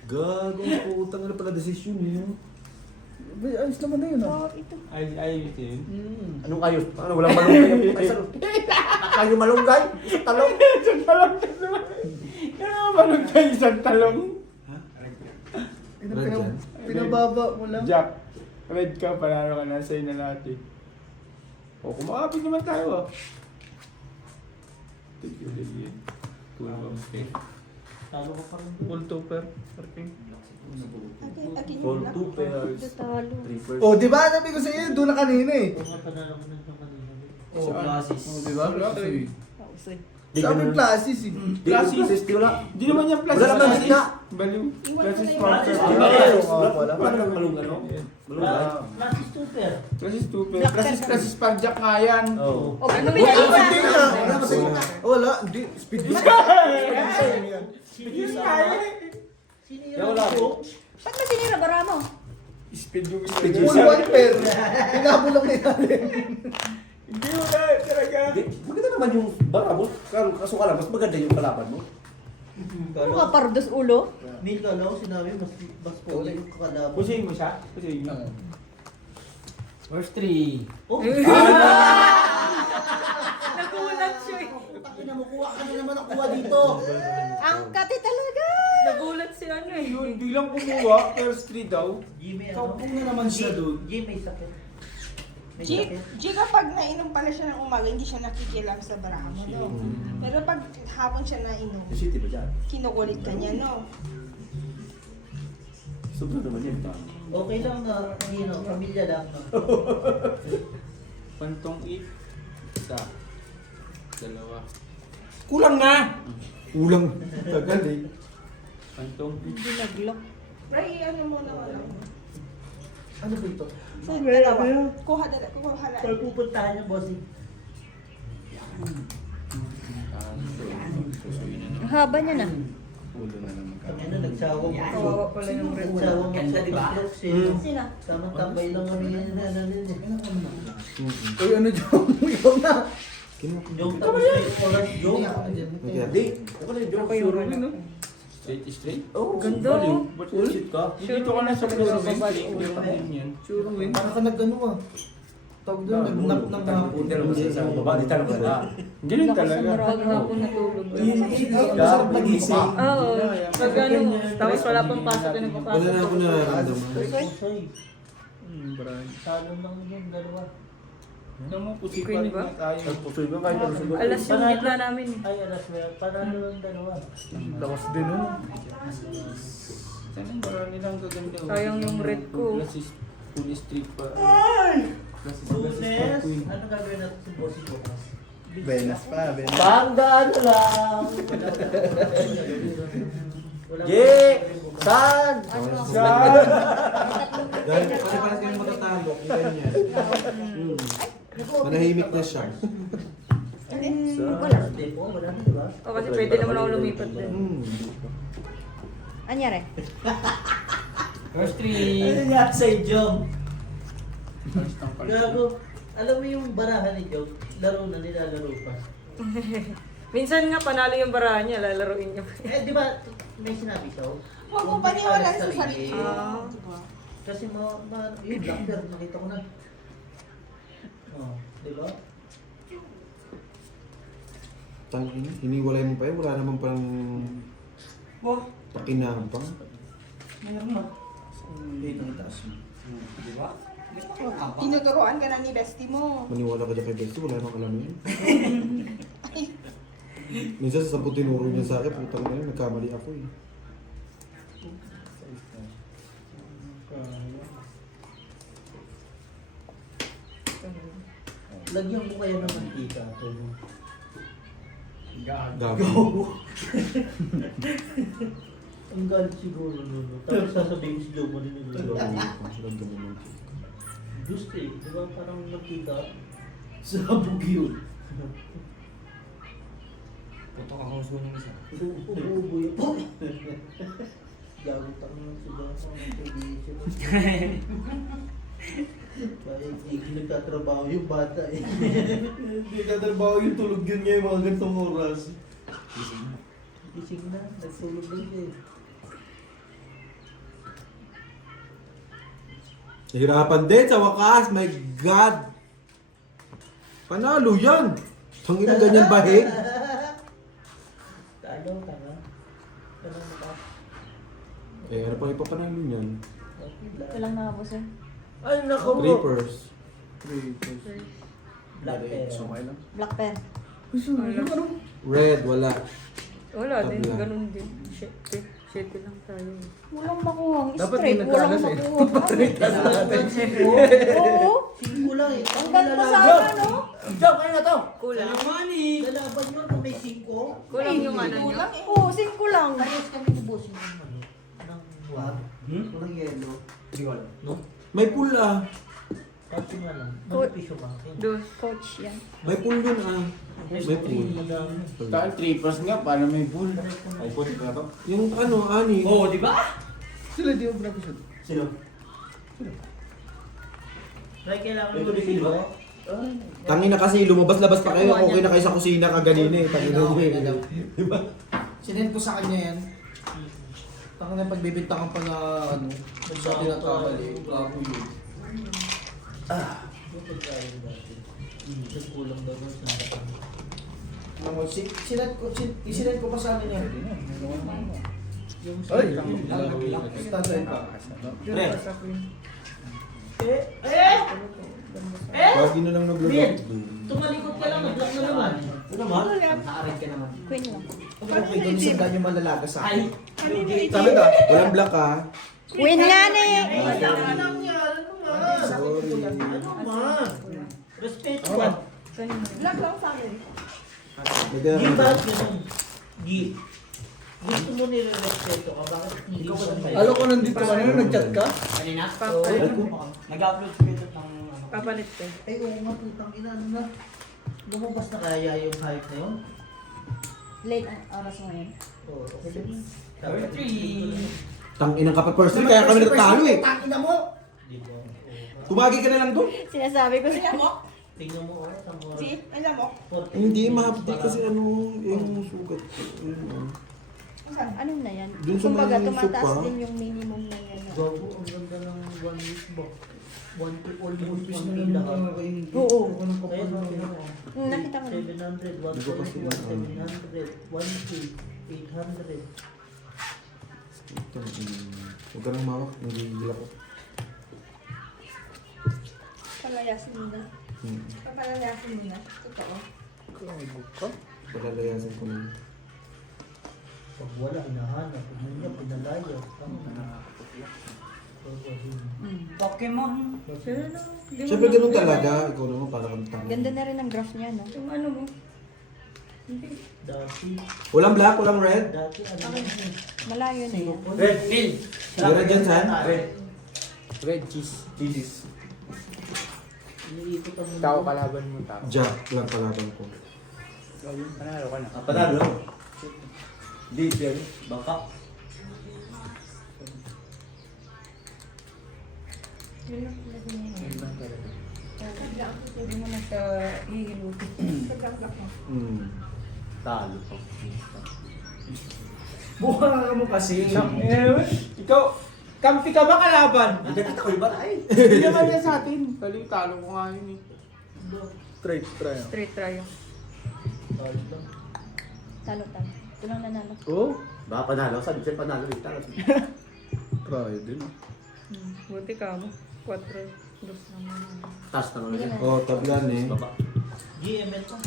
Gagong putang na pala desisyon eh. Ayos naman na yun ah. Ay, yun. Anong ayos? Ano, walang malunggay? Ay, saan? Kayo malunggay? Isang talong? Isang talong ka naman. Kaya naman kayo isang talong. Pinababa mo lang. Jack, red ka, panalo ka na, sa'yo na natin. O, kumakapit naman tayo ah. Tigil yan. Talo ka pa rin. Full topper. Parking. All two pairs. Talo. Three pairs. Oh, di ba? Sabi ko sa iyo, doon na kanina eh. Kung mapanalo ko na ng kanina. Oh, classes. Oh, di ba? Pausoy. Di Sabi ganun. classes eh. Di ganun. Di wala. Hindi naman yan plus. Wala naman Plus. gitna. Baliw. Plus is Plus is Wala naman malunggay, no? Malunggay. Plus is super. Plus is topper. Plus is pag-jack nga yan. Oo. O, ano Oh, ba yan? hindi nga. Wala kasi. Wala, hindi. Speed boost. Yun nga eh. Kaya wala. Ba't mo sinira bara mo? Speed yung Full one pair. Pinabulong ni natin. Hindi mo na talaga. Maganda naman yung barabot. Kaso ka lang, mas maganda yung kalaban mo. Ano ka, pardos ulo? May kalaw, sinabi mas pogi yung kakalaban. Pusin mo siya. Pusin mo. First three. Oh! Nagulat siya eh. Namukuha ka na naman ang kuha dito. Ang kati talaga. Nagulat si ano eh. Yun, biglang kumuha. First three daw. Jimmy, Kaupong na naman siya doon. Jimmy, sakit. May G, sakit. kapag nainom pala siya ng umaga, hindi siya nakikialam sa baramo, no? Pero pag hapon siya nainom, City ba dyan? kinukulit ka niya, no? Sobrang naman yun. Okay lang na, pamilya lang na. Pantong eat. Isa. Dalawa. Kulang na! Kulang. Tagal eh. Pantong eat. Hindi nag-lock. Ray, ano mo na wala? Ano ba ito? Sa dalawa. Kuha na. Pag pupuntahan niya, bossing. Ang haba niya na. Ulo na naman ka. Ano, nagsawang Kawawa pala yung red. Nagsawang mag-stroke siya. Sino? Samang tambay lang kami ganyan na namin eh. Uy, ano dyan? Uyaw na. Yung tapos na yung oras joke. Hindi. Ako na yung joke. Sure rin, no? Straight is straight. Oo. Ganda oh. Ba't shit ka? Dito ka na sa puro ng straight. Hindi ka din yan. Sure win. Parang ka nag-ano ah. Tawag doon, nag-nap ng hapon. Hindi naman sa baba. Di tanong ka na. Ganun talaga. Pag hapon natulog. Masarap nagising. Oo. Pag ano, tapos wala pang pasok na Wala papasok. na ako nararamdaman. Pusay. Brian. Salon lang yun, dalawa. Alam mo, pusi pa Queen rin ba? na tayo. Pusoy ba kahit ano siguro? Alas yung gitna namin eh. Ay, alas na. Panalo lang dalawa. Lakas din oh. Sana marami lang kaganda. Sayang yung red ko. Plus is full street pa. Plus is Lunes, queen. ano gagawin natin sa bossing bukas? Benas pa, Benas. Tandaan lang! Wala Jay! San! Dahil kasi parang kayo matatalo. Yung ganyan. Manahimik na siya. Wala. Tempo, wala na, diba? O kasi pwede naman ako lumipat din. Anyari? First three. Ano nga sa Jom? First ang pala. Gago. Alam mo yung barahan ni Joe, laro na nilalaro pa. Minsan nga panalo yung barahan niya, lalaroin niya. Eh, di ba, may sinabi siya? Huwag mo paniwalaan sa sarili. Ah. Kasi yung doctor, nakita ko na. Oh, di ba? Tangin, hiniwalay mo pa yun. Wala naman pang pakinabang. Dito ang taas mo. Di ba? Tinuturoan ka na ni bestie mo. Maniwala ka dyan kay Bestie, wala namang alam yun. Minsan sa 10 tinuro niya sa akin, putang na yun, nagkamali ako eh. Lagyan mo kaya ng mantika ito. Gago. Ang galit siguro nun. Tapos sasabihin si Joe mo rin yung gusto eh. Di ba parang mantika? Sabog yun. Puto ka hangos mo ng isa. Ubo yun. Gawin ka naman si Joe. Kaya hindi nagtatrabaho yung bata eh. Hindi katrabaho yung tulog yun ngayon mga gantong oras. Gising na, nagsulog na yun eh. Nahirapan din sa wakas, my God! Panalo yan! Tangin na ganyan bahig. Talo ka na. Talo mo ka. Eh, ano pang ipapanalo niyan? Ito lang nakabos eh. Ay, nako! Reapers. Black pepper. Sumay lang. Black pen. Red, wala. Wala din, Tabla. ganun din. Shit lang tayo. Walang makuha. Dapat Straight, di walang nagkaalas eh. makuha. Oo. Singko lang eh. Hanggang pa sana, no? Joe, kayo na to! Kulang. Lalaban yun kung may singko. Kulang yung ano niya. Kulang eh. Oo, 5 lang. Ayos kami ubusin ng ano. Ng wag. Walang yelo. Hindi ko alam. No? May pool ah. Kasi nga lang. Ko- Mag-piso ba? Dos. Coach yan. May pool yun ah. May pool. Madami. Tal, trippers nga, para may bull. Ay, puti ka to. Yung ano, ani. Oo, di ba? Sila di mo pinapisod. Sino? May kailangan mo rin sino? Tangin na kasi, lumabas-labas pa kayo. Okay na kayo sa kusina kaganina eh. Tangin na Okay na daw. Diba? Sinend ko sa kanya yan. Taka na pagbibintangan pa na ano, sa tinatamali, bago yun. Kulang daw doon sa nakapag. Sinend ko pa sa amin yan. Yung Ay! sa Standard pa. Pre. Eh! Lagi na lang Bien! nag-vlog. Tumalikot ka lang, nag-block na naman. Ano naman? Nakaarin ka naman. Queen lang. Okay, doon isang daan yung malalaga sa akin. Talaga, walang black ah. Queen yan eh. Sorry. Ano man? Respeto ka. Vlog lang sa akin. Gi, bakit ganun? Gi. Gusto mo nire-respeto ka, bakit hindi ko sa may... Alam ko nandito ka na, nag-chat ka? Kanina? Nag-upload ka ito ng... Papalit ko. Ay, oo nga, putang ina, ano na? Lumabas na kaya yung hype na yun? Late ang oras mo ngayon. Oo, okay lang. Tangin ang kapag person, kaya kami natalo eh. Tangina mo! Di ba? Tumagi ka na lang doon. Sinasabi ko Alam mo? Tingnan mo, ang oras. Si, alam mo? 40 Hindi, minutes mahapdi pa kasi lang. ano, yung sugat. Ano na yan? Dun sa Kumbaga, mga tumataas sopa. din yung minimum na yan. no? Bago, ang ganda ng 1 week ba? 1 to almost 1 na week lang lang. Oo. Ayun, Nakita ko na. 700, 120, 700, 1K, 800. Huwag ka nang mawak, nagigil ako. Palayasin mo na. Papalayasin mo na. Totoo. Palalayasin ko na. Pag wala, hinahanap. Pag niya, pinalayo. Tama na. Pokemon. Siyempre ganun talaga. Ikaw naman para kang tanga. Ganda na rin ang graph niya, no? Yung ano mo? Dati, Walang black, walang red. dati, ano na yun? Malayo na yan. Red, Phil! Meron dyan, San? Red cheese. Cheese. Iniikot ang mundo. Tao kalaban mo, tao. Jack lang kalaban ko. Ayun, panalo ka na. Panalo? Hindi, yan. Bangka. Yun lang talaga. Ayun lang talaga. Hindi mo na siya hihilutin. Pagkaklak mo. Talo pa. Buka ka mo kasi. Ikaw, kampi ka ba kalaban? Hindi kita ko iba na eh. Hindi naman yan sa atin. Talo ko nga yun eh. Straight try. Straight try yung. Talo. Ito lang nanalo. Oh, Baka panalo. Sabi siya panalo rin. Talo. try din. Buti ka mo. 4, 2 naman. Taas naman Hindi ulit. na. Oh, tablan eh. Baba. GML pa.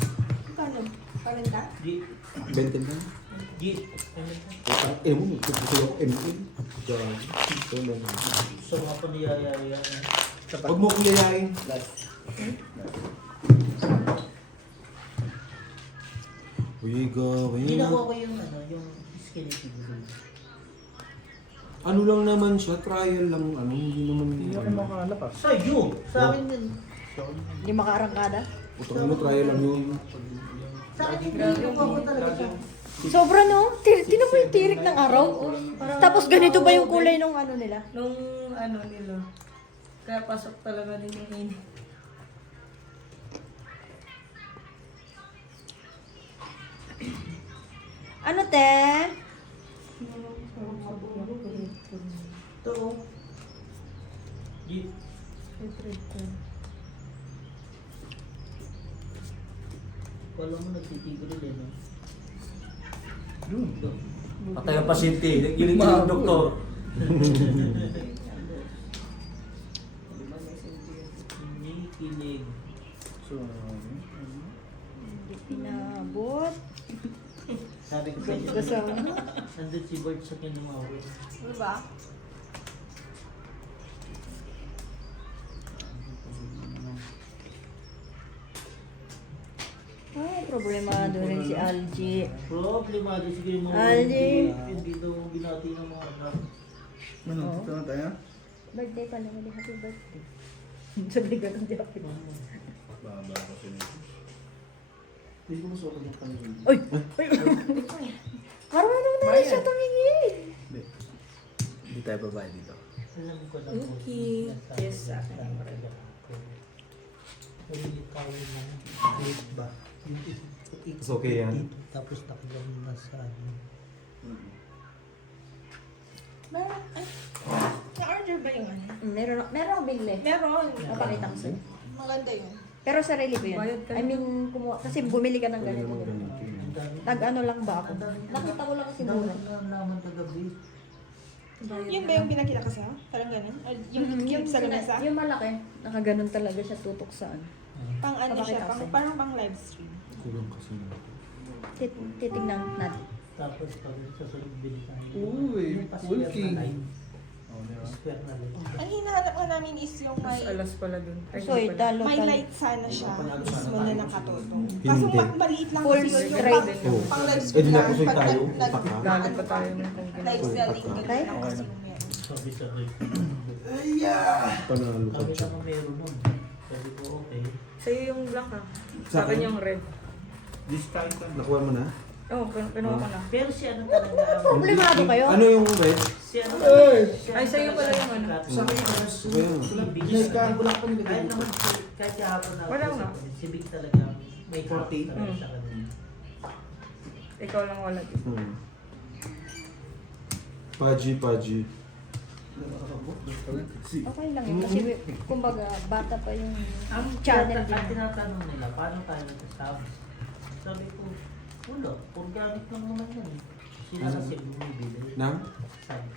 Paano? Palanda? G. 20 na. G. ML pa. Putang ina mo, gusto yung ML. Diyan. Ito na lang. So mga paniyayaya. Huwag mo kuyayain. Uy, gawin. Ginawa ko yung yung skeleton. Ano lang naman siya, trial lang, hindi naman. Hindi ako makalakas. Sa'yo! Sa akin yun. Hindi makaarangkada. Putang ina, trial lang yun. Sa akin yung ginawa ko talaga siya. Sobra no? Tinan mo yung tirik ng araw. Tapos ganito ba yung kulay nung ano nila? Nung ano nila. Kaya pasok talaga din yung init. Ano te? Ito oh. G. Wala mo nagtitigil rin eh. Patay ang pasyente. Giling yung doktor. Kinikilig. So, Hindi pinabot. Sabi ko sa inyo. Kasama. Nandun si Bert sa kinumawin. Ano ba? Problemado rin si Algie. Problema din sige mo. Ali. Hindi daw binati ng mga anak. ano, ito na tayo? Birthday pala, hindi happy birthday. Sabi ka ng happy birthday. Baba kasi nito. Hindi ko masuot yung kanina. Uy! Marunong na rin siya tumingin. Hindi tayo babae dito. Alam ko lang. Okay. Yes, sa akin. Hindi tayo na. Wait ba? Yung It's okay yan. tapos nakagawa na sa ano. Meron. Ay. Na-order ba yung ano? Meron akong binili. Meron. Napakita ko sa'yo. Maganda yun. Pero sarili ko yan. Bayad ka I mean, kumuha. Kasi bumili ka ng ganito. Ang dami. Tag-ano lang ba ako? Nakita ko lang kasi mura. naman kagabi. Yun ba yung pinakita ko sa'yo? Parang ganun? Or yung clip sa lamesa? Yung malaki, nakaganon talaga siya tutok saan. Pang ano siya, Papakita ko sa'yo. parang pang live stream. Kulang kasi na. Titignan natin. Tapos pag sa sunod bilisan. Uy, Yung pa-square walking. na line. Oh, di ba? Square na line. Ang hinahanap nga namin is yung Mas may alas pala dun. Ay, So, hindi pala. talo may talo. light sana siya. Mismo na nakatotong. Hindi. Kaso maliit lang Full kasi yun. Yung straight. pang live Eh, stream di lang. napusoy Pag tayo. nag- Paka. Galit pa tayo ng kung live ginagawa. selling, Paka. ganun lang kasi yung meron. Sabi sa akin. Panalo ka Kami siya. lang meron nun. Sabi ko okay. Sa'yo yung black ha. Sa Sa akin akin? yung red. Nakuha mo na? Oo, kinuha ko na. Pero si ano talaga. Problemado kayo? Ano yung red? Si ano Ay, sa'yo pala yung ano. Sa akin, Kahit naman kahit kahapon na Wala nga. si Big talaga may 40 talaga Mm. sa kanila. Ikaw lang wala. Paji. Okay lang yun. Kasi kumbaga, bata pa yung Ang channel ang din. tinatanong nila, paano tayo nagsasabi? Sabi ko, wala, organic lang naman yan. Sila kasi bumibili. Nang? Sabi.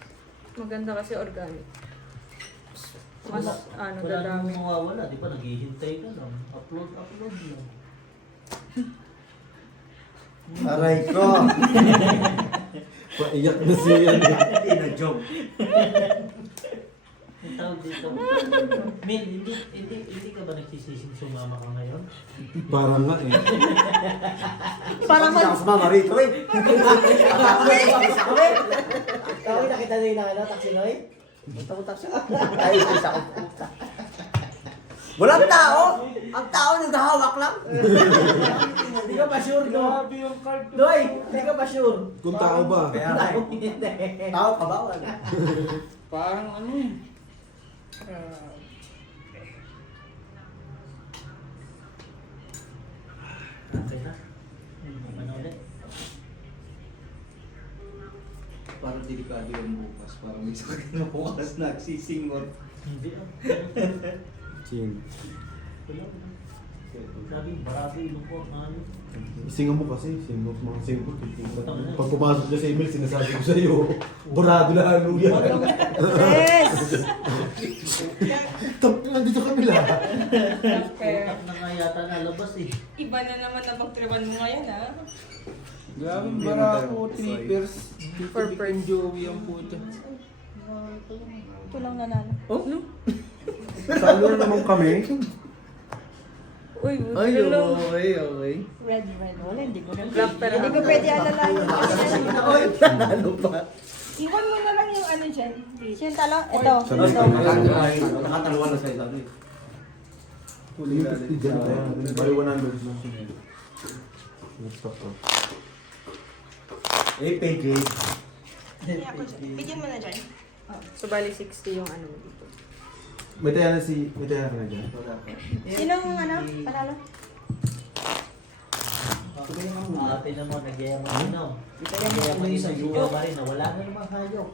Maganda kasi organic. Mas ano, Wala dadami. namang mawawala, di ba? Naghihintay ka lang. Upload lang. Aray ko. Paiyak na siya. Hindi na joke. Yung tawag dito. Mel, hindi ka ba nagsisising sumama ka ngayon? Parang nga eh. Parang Hindi ako sumama rito eh. Isa kami. Kami nakita nila na taxi na eh. Taksi. Ay, isa ko puta. Walang tao. Ang tao naghahawak lang. Hindi ka ba sure, no? Grabe yung card ko. Doy, hindi ka ba sure? Kung tao ba? Kaya nga eh. Tao ka ba? Wala. Parang ano eh. delikado yung bukas. Parang may sakit na bukas nagsisingot. Hindi ah. Chin. Wala. Sabi, barado ilong ko. Ano? Isingaw mo kasi, singot mga singot. Pag pumasok niya sa email, sinasabi ko sa iyo, burado na ano yan. Yes! Nandito kami lahat. Utak na nga yata nalabas eh. Iba na naman na pagtripan mo ngayon, ha? Grabe, barako, trippers. For friend Joey ang puto. Ito lang nanalo. Oh? Follower naman kami. Uy, Ay, hello. okay, okay. Red. Wala, hindi ko Black pero Hindi ko pwede alalayan. Oy, nanalo pa. Iwan mo na lang yung ano dyan. Sino talo? Ito. Nakatalawa na sa ilalim. Yung 50 dyan tayo. Bali 100. Let's talk to. Eh, PJ. Kaya ako dyan. Bigyan mo na dyan. So, bali 60 yung ano mo dito. May tayo na ka na dyan. Sinong ano? Panalo? Ate naman, nagyayang ano. Nagyayang isang yuwa pa rin na wala na namang hayop.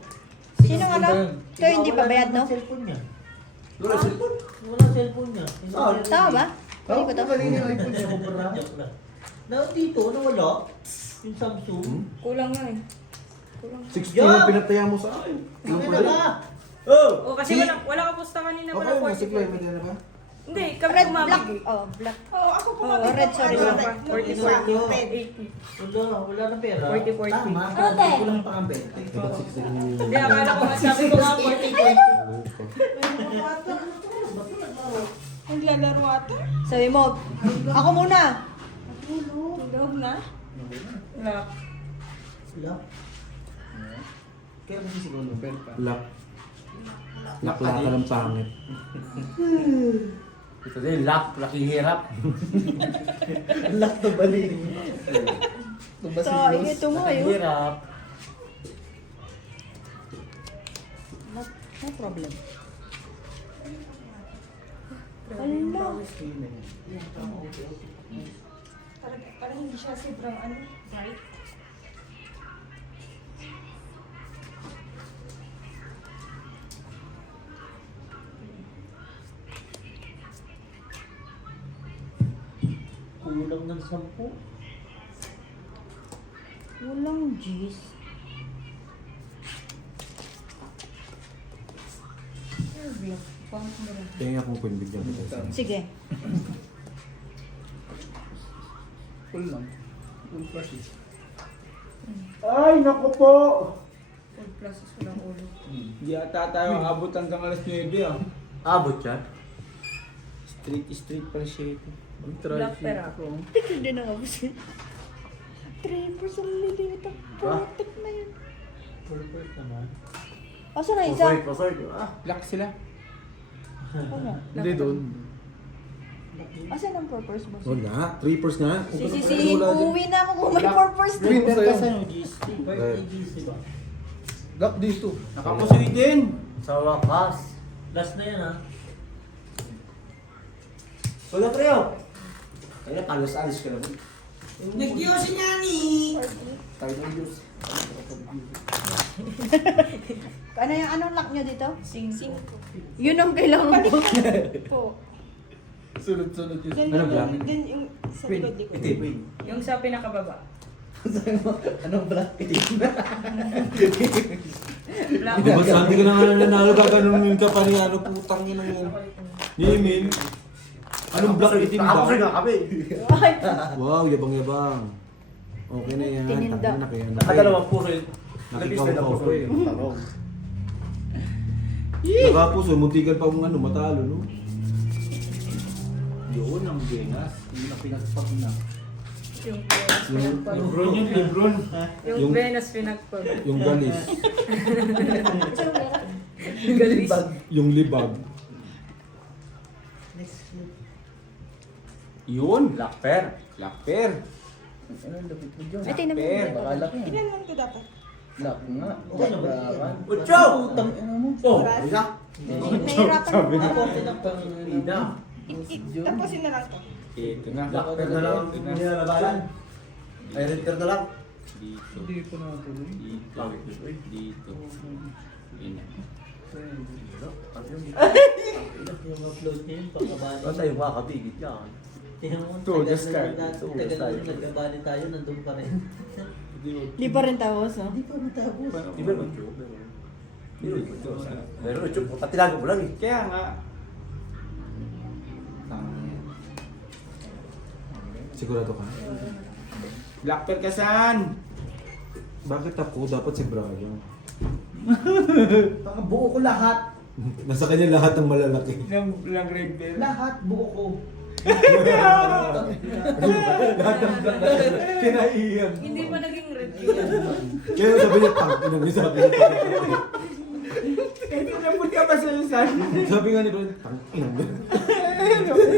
Sinong ano? Ito hindi pa bayad, no? Wala cellphone niya. Wala cellphone? Wala cellphone niya. Tama ba? Hindi ko to. Joke lang. Na dito, nawala. Yung Samsung. Kulang nga eh. 60 yung pinataya mo sa akin. Ano na ba? Oh, kasi wala ka posta kanina Okay, pala nasa play. 44. May tayo na ba? Hindi, kami Black. kumamigay. Oh, black. Oo, ako Oh, kumamit red, ng sorry. ano, Wala pa. nung isa, 40. Wala na pera. 40. Tama, Ate. kulang pa ang benta. Dapat 60 yung... Hindi, akala ko nga sabi ko nga 40. Naglalaro ata. Sabi mo, ako muna. Tulog na. Black. Wala. Kaya kasi siguro, pero pa. Lock. Laklaka ng pangit. Ito din, laking hirap. Lock to bali. So, ito mo yun. Hirap. No problem. Ala. Parang hindi siya sobrang ano, bright. Kulang ng 10. Walang G's. Kaya nga kung pinibigyan kita. Sige. Full lang. Full plus is. Ay, naku po! Full plus is walang ulo. Hindi ata tayo abot hanggang alas 9 ah. Abot yan? Street pa siya ito. Black pero ako. Hindi na ako siya. 3% milliliter. Perfect na yun. Perfect naman. Asa na isa? Pasort, di ba? Black sila. Ano? Hindi doon. Asa ng purpose mo? Wala. 3% nga. Sisisihin, uuwi na ako kung may purpose na. Printer ka sa GC. Birthday GC ba? Lock dito. Nakapusoy din. Sa wakas. Last na yan ha. Wala preo. Kaya palos-alos ka naman. Nag-yosi niya ni! Tayo ng Diyos. Ano yung anong lock nyo dito? Sing. Yun ang kailangan ko. Po. Sunod-sunod yun. Then Ano black? Then yung sa likod-likod. Itim. Yung sa pinakababa. Anong black itim? Black. Di ba sabi ka na nga nanalo gaganunin ka pa ni ano putang yun ang yun. Ni Emil. Anong black itim ba? Nakapusoy nga kami. Wow, yabang-yabang. Okay na yan. Tininda. Tangin na kaya. Nakadalawang puso yun. Nakikaw na ka puso pa yun. Tanong. Nakapuso, muntikan pa mong ano, matalo, no? Yun ang Vegas. Yun ang pinagpag na. Yung Venus pinagpag. Lebron yun, Lebron. Yung Venus pinagpag. Yung galis. Galis. Yung libag. Yun. Black pear. Black pear. Ano yung lapit mo dyan? Ay, tingnan mo. Pear. Baka lock yan. Ilan lang ito dapat? Lock nga. Okay na ba? Brakan. Ucho! Utang ina mo. Oh, isa. Nahirapan mo. Ida. Tapusin na lang to. Ito na. Black pear na lang ang nilalabanan. Ay, red pear na lang. Dito. Hindi pa natuloy. Dito. Dito. Yun. Yung upload niya yun, pagkabali. Basta yung makakabigit yan. Tingnan mo, To the tagal sky. na To the tagal sky. na nagkabali tayo, nandun pa rin. Di pa rin tapos, oh. Hindi pa matapos. Di ba naman, Joe? Meron, Joe. Puta, tinago mo lang eh. Kaya nga. Sigurado ka? Blackper ka saan? Bakit ako? Dapat si Brian. Baka buo ko lahat. Nasa kanya lahat ng malalaki. Lang red bell. Lahat buo ko. Lahat ng kinaiyan. Hindi pa naging red. Kaya sabi niya, tang, inang sabi niya. Hindi napun ka ba sa lisan? Sabi nga ni Ron, tang, inang.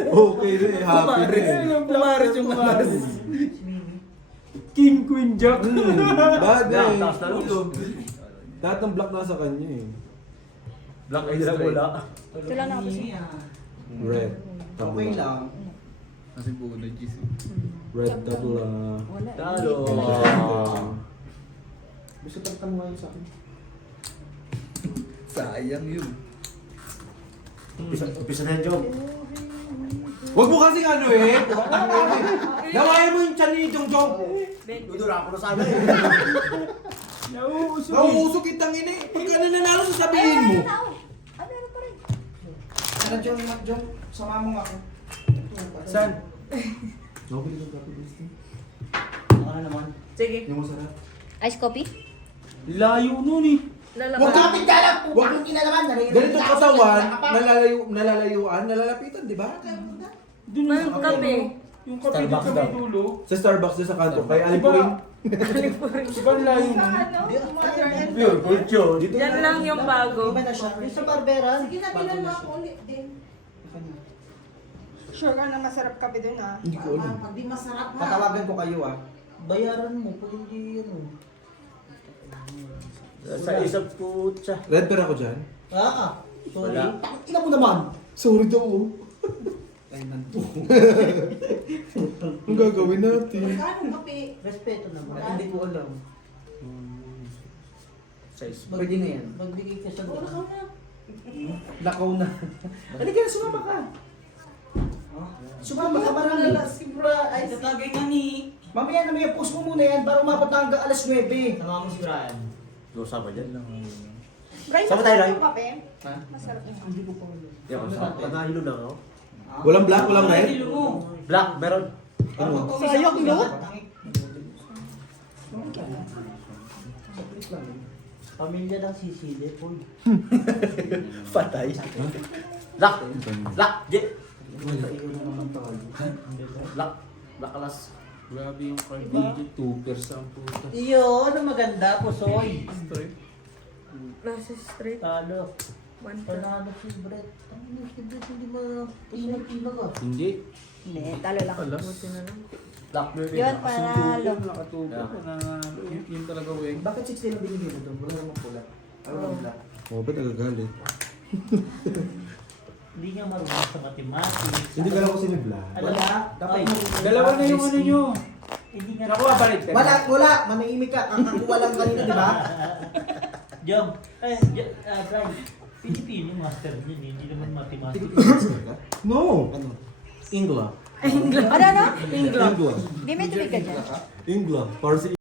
Okay na eh, happy na eh. Pumaris yung malas. King, Queen, Jack. Lahat na eh. Taas na loob. Lahat ng black nasa kanya eh. Black ay lang wala. Ito lang nakapos. Red. Okay lang. Kasi buo na GC. Red tabula. Wala. Talo. Gusto pagtamo nga yun sa akin. Sayang yun. Umpisa na yan, Joe. Huwag mo kasing ano eh. Nawayan mo yung tiyan ni Jong Jong. Dudura ako na sana eh. Nauusog. Nauusok kitang ini. Pag ano nanalo sasabihin mo. Ano, ano pa rin? Ano, Jom, sama mo nga ako. Saan? Nobili ng kape gusto. Ano naman? Sige. Yung masarap. Ice coffee? Layo nun eh. Lalabas. kapit ka lang! Putang ina naman! Ganitong katawan, nalalapitan, di ba? Dun Ma'am, sa kape. Yung kape dun sa may dulo. Sa Starbucks doon sa kanto. Kay Iba. Alipurin. Iba ang layo nun. Pure gold yun. Dito Yan lang yung bago. Iba na siya. Yung sa Barbera. Sige na, tinan mo ako ulit din. Sure ka na masarap kape dun ha? Hindi ko alam. Pag di masarap na. Patawagan ko kayo ah. Bayaran mo pag hindi ano. Sa isang putsa. Red pair ako dyan. Sorry. Wala. Ina mo naman! Sorry daw. Ay, nanto. Ang gagawin natin? Anong kape? Respeto naman. Hindi ko alam. Size. Pwede na yan. Magbigay ka sa Wala ka na. Lakaw na. Halika na, sumama ka. Sumama ka, marami. Ay, Tatagay nga ni. Mamaya na may post mo muna yan para umabot na hanggang alas 9. Sama mo si Brian. Sama dyan. Brian, Sama tayo, masarap Ray. yung kape? Ha? Masarap yung kape. Yan, panahilo lang ako. Walang black, walang red? Black, meron. Sayang, no? Pamilya ng sisili, Paul. Patay. Black. Black. Jet. Iyo na naman tayo. Black. Black alas. Grabe yung card digit. 2% ang puta. Iyo, ano maganda, pusoy. Nasa straight. Talo. One to. Panalo si Brett. Ano si Brett, hindi mo pinag-pinag ah. Hindi. Hindi, talo lang. Buti na lang. Black. Yun, panalo. Nakatubo. Nanalo. Yun talaga weng. Bakit 16 ang binigay mo doon? Wala namang pula. Ano ang black? Oh, ba't nagagalit? Hindi nga marunong sa mathematics. Hindi ka lang kasi may black. Alam mo, Dapat ay, Dalawa na yung ano nyo. Hindi nga. Nakuha balik ka. Wala. Mamimik ka. Ang kakuha lang kanina, di ba? Jom. Brian. Pilipino yung master niya, hindi naman mathematics. No! Ano? Ingla. Ano, ano? Ingla. Di may tubig ka dyan. Ingla. Para si